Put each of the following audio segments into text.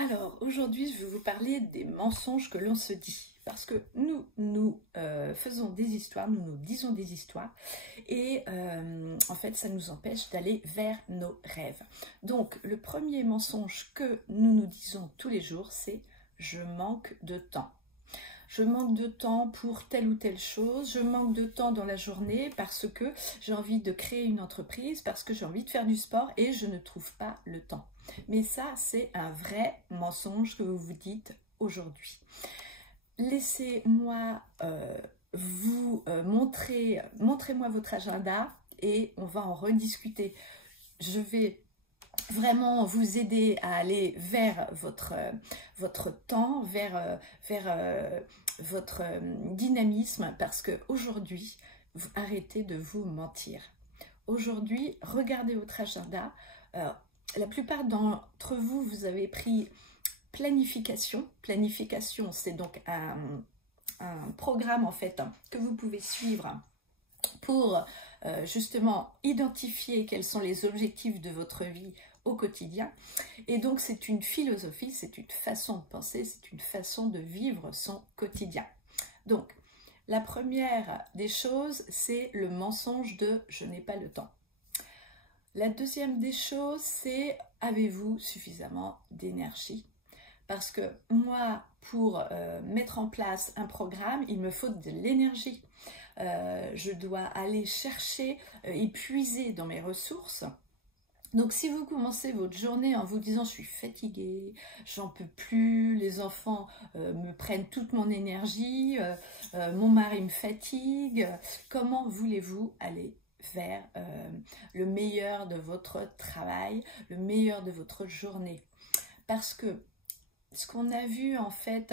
Alors, aujourd'hui, je vais vous parler des mensonges que l'on se dit. Parce que nous faisons des histoires, nous disons des histoires. Et en fait, ça nous empêche d'aller vers nos rêves. Donc, le premier mensonge que nous disons tous les jours, c'est « je manque de temps ». Je manque de temps pour telle ou telle chose, je manque de temps dans la journée parce que j'ai envie de créer une entreprise, parce que j'ai envie de faire du sport et je ne trouve pas le temps. Mais ça, c'est un vrai mensonge que vous vous dites aujourd'hui. Laissez-moi vous montrer, montrez-moi votre agenda et on va en rediscuter. Je vais vraiment vous aider à aller vers votre temps, vers votre dynamisme, parce qu'aujourd'hui, arrêtez de vous mentir. Aujourd'hui, regardez votre agenda. La plupart d'entre vous, vous avez pris planification. Planification, c'est donc un programme en fait que vous pouvez suivre pour justement identifier quels sont les objectifs de votre vie au quotidien. Et donc c'est une philosophie, c'est une façon de penser, c'est une façon de vivre son quotidien. Donc la première des choses, c'est le mensonge de « je n'ai pas le temps ». La deuxième des choses, c'est « avez-vous suffisamment d'énergie » ? Parce que moi, pour mettre en place un programme, il me faut de l'énergie. Je dois aller chercher, puiser dans mes ressources. Donc si vous commencez votre journée en vous disant « je suis fatiguée, j'en peux plus, les enfants me prennent toute mon énergie, mon mari me fatigue », comment voulez-vous aller vers le meilleur de votre travail, le meilleur de votre journée? Parce que ce qu'on a vu en fait,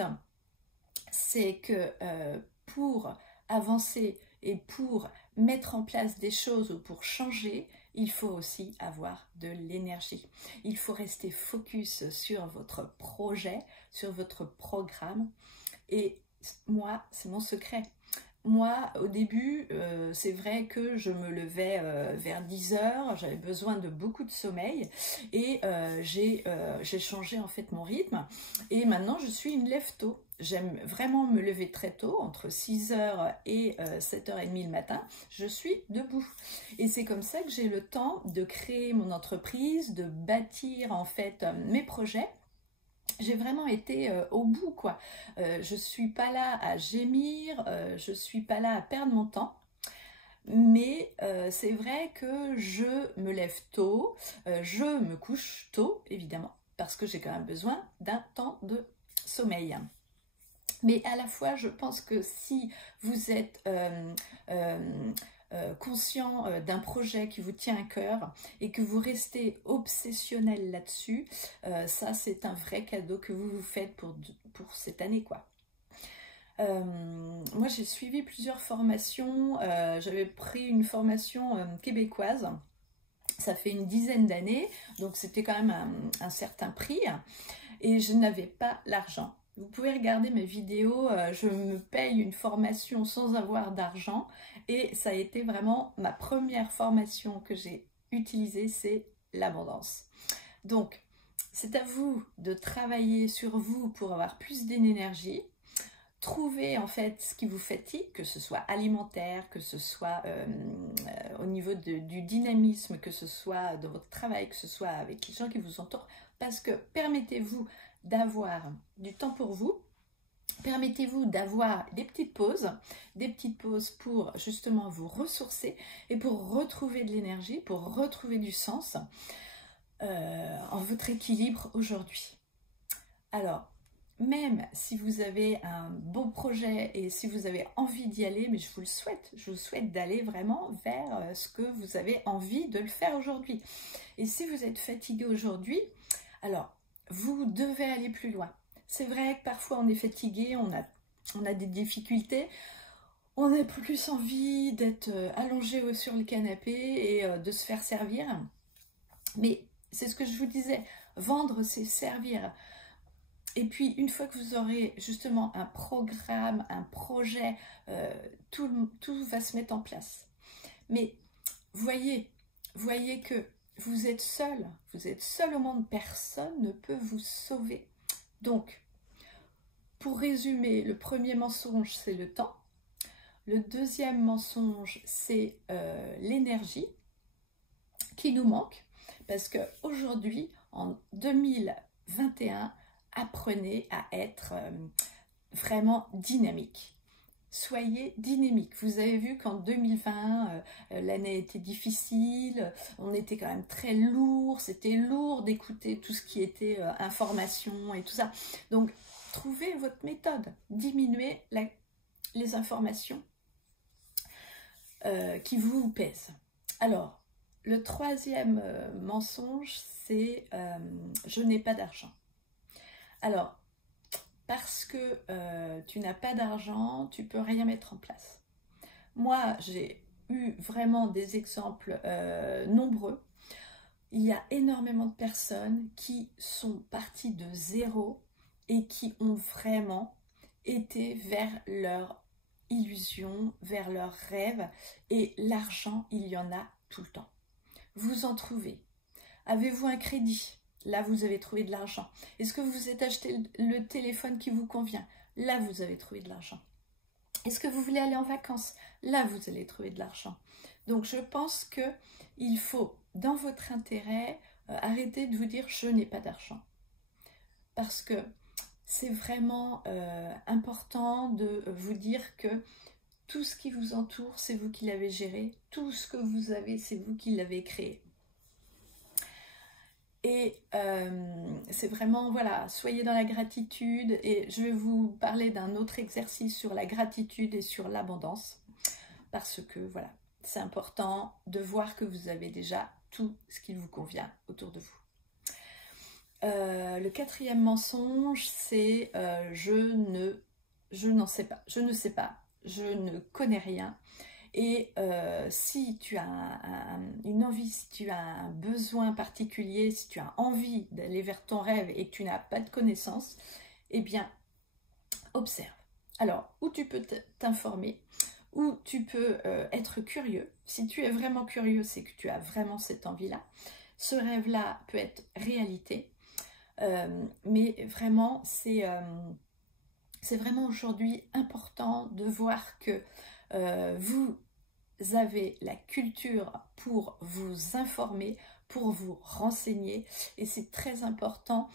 c'est que pour avancer et pour mettre en place des choses ou pour changer, il faut aussi avoir de l'énergie. Il faut rester focus sur votre projet, sur votre programme. Et moi, c'est mon secret. Moi, au début, c'est vrai que je me levais vers 10 h, j'avais besoin de beaucoup de sommeil et j'ai changé en fait mon rythme et maintenant je suis une lève-tôt. J'aime vraiment me lever très tôt, entre 6 h et 7 h 30 le matin, je suis debout. Et c'est comme ça que j'ai le temps de créer mon entreprise, de bâtir en fait mes projets. J'ai vraiment été au bout, quoi. Je ne suis pas là à gémir, je ne suis pas là à perdre mon temps. Mais c'est vrai que je me lève tôt, je me couche tôt, évidemment, parce que j'ai quand même besoin d'un temps de sommeil. Mais à la fois, je pense que si vous êtes conscient d'un projet qui vous tient à cœur et que vous restez obsessionnel là-dessus, ça c'est un vrai cadeau que vous vous faites pour cette année, quoi. Moi j'ai suivi plusieurs formations, j'avais pris une formation québécoise, ça fait une dizaine d'années, donc c'était quand même un certain prix et je n'avais pas l'argent. Vous pouvez regarder mes vidéos, je me paye une formation sans avoir d'argent et ça a été vraiment ma première formation que j'ai utilisée, c'est l'abondance. Donc, c'est à vous de travailler sur vous pour avoir plus d'énergie, trouver en fait ce qui vous fatigue, que ce soit alimentaire, que ce soit au niveau du dynamisme, que ce soit dans votre travail, que ce soit avec les gens qui vous entourent, parce que permettez-vous d'avoir du temps pour vous, permettez-vous d'avoir des petites pauses pour justement vous ressourcer et pour retrouver de l'énergie, pour retrouver du sens en votre équilibre aujourd'hui. Alors, même si vous avez un beau projet et si vous avez envie d'y aller, mais je vous souhaite d'aller vraiment vers ce que vous avez envie de le faire aujourd'hui. Et si vous êtes fatigué aujourd'hui, alors vous devez aller plus loin. C'est vrai que parfois on est fatigué, on a des difficultés, on a plus envie d'être allongé sur le canapé et de se faire servir. Mais c'est ce que je vous disais, vendre c'est servir. Et puis, une fois que vous aurez justement un programme, un projet, tout va se mettre en place. Mais voyez que vous êtes seul au monde, personne ne peut vous sauver. Donc, pour résumer, le premier mensonge, c'est le temps. Le deuxième mensonge, c'est l'énergie qui nous manque. Parce qu'aujourd'hui, en 2021, apprenez à être vraiment dynamique. Soyez dynamique. Vous avez vu qu'en 2020, l'année était difficile, on était quand même très lourd, c'était lourd d'écouter tout ce qui était information et tout ça. Donc, trouvez votre méthode, diminuez les informations qui vous pèsent. Alors, le troisième mensonge, c'est je n'ai pas d'argent. Alors, parce que tu n'as pas d'argent, tu peux rien mettre en place. Moi, j'ai eu vraiment des exemples nombreux. Il y a énormément de personnes qui sont parties de zéro et qui ont vraiment été vers leur illusion, vers leurs rêves. Et l'argent, il y en a tout le temps. Vous en trouvez. Avez-vous un crédit? Là, vous avez trouvé de l'argent. Est-ce que vous êtes acheté le téléphone qui vous convient? Là, vous avez trouvé de l'argent. Est-ce que vous voulez aller en vacances? Là, vous allez trouver de l'argent. Donc, je pense qu'il faut, dans votre intérêt, arrêter de vous dire « je n'ai pas d'argent ». Parce que c'est vraiment important de vous dire que tout ce qui vous entoure, c'est vous qui l'avez géré. Tout ce que vous avez, c'est vous qui l'avez créé. Et c'est vraiment, voilà, soyez dans la gratitude. Et je vais vous parler d'un autre exercice sur la gratitude et sur l'abondance. Parce que, voilà, c'est important de voir que vous avez déjà tout ce qui vous convient autour de vous. Le quatrième mensonge, c'est je n'en sais pas, je ne sais pas, je ne connais rien. Et si tu as une envie, si tu as un besoin particulier, si tu as envie d'aller vers ton rêve et que tu n'as pas de connaissances, eh bien, observe. Alors, où tu peux t'informer, où tu peux être curieux. Si tu es vraiment curieux, c'est que tu as vraiment cette envie-là. Ce rêve-là peut être réalité. Mais vraiment, c'est vraiment aujourd'hui important de voir que vous avez la culture pour vous informer, pour vous renseigner, et c'est très important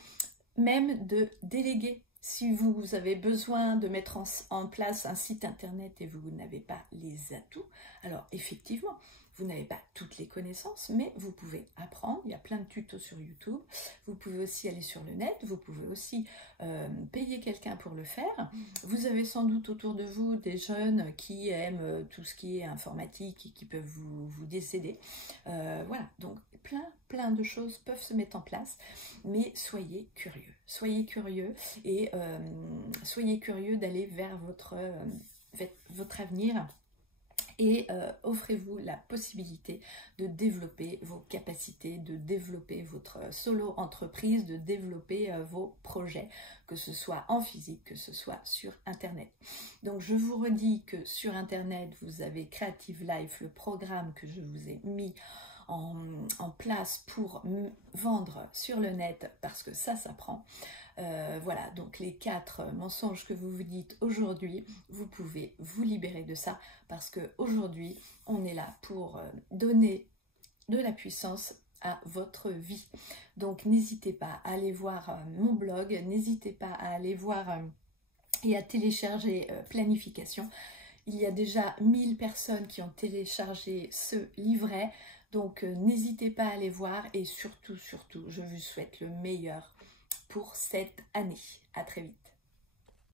même de déléguer. Si vous avez besoin de mettre en place un site internet et vous n'avez pas les atouts, alors effectivement, vous n'avez pas toutes les connaissances, mais vous pouvez apprendre. Il y a plein de tutos sur YouTube. Vous pouvez aussi aller sur le net. Vous pouvez aussi payer quelqu'un pour le faire. Vous avez sans doute autour de vous des jeunes qui aiment tout ce qui est informatique et qui peuvent vous décéder. Voilà, donc plein de choses peuvent se mettre en place, mais soyez curieux. Soyez curieux et soyez curieux d'aller vers votre avenir. Et offrez-vous la possibilité de développer vos capacités, de développer votre solo-entreprise, de développer vos projets, que ce soit en physique, que ce soit sur Internet. Donc je vous redis que sur Internet, vous avez Creative Life, le programme que je vous ai mis en place pour vendre sur le net, parce que ça prend. Voilà, donc les 4 mensonges que vous vous dites aujourd'hui, vous pouvez vous libérer de ça, parce qu'aujourd'hui, on est là pour donner de la puissance à votre vie. Donc n'hésitez pas à aller voir mon blog, n'hésitez pas à aller voir et à télécharger Planification. Il y a déjà 1000 personnes qui ont téléchargé ce livret, donc n'hésitez pas à aller voir, et surtout, je vous souhaite le meilleur pour cette année. À très vite.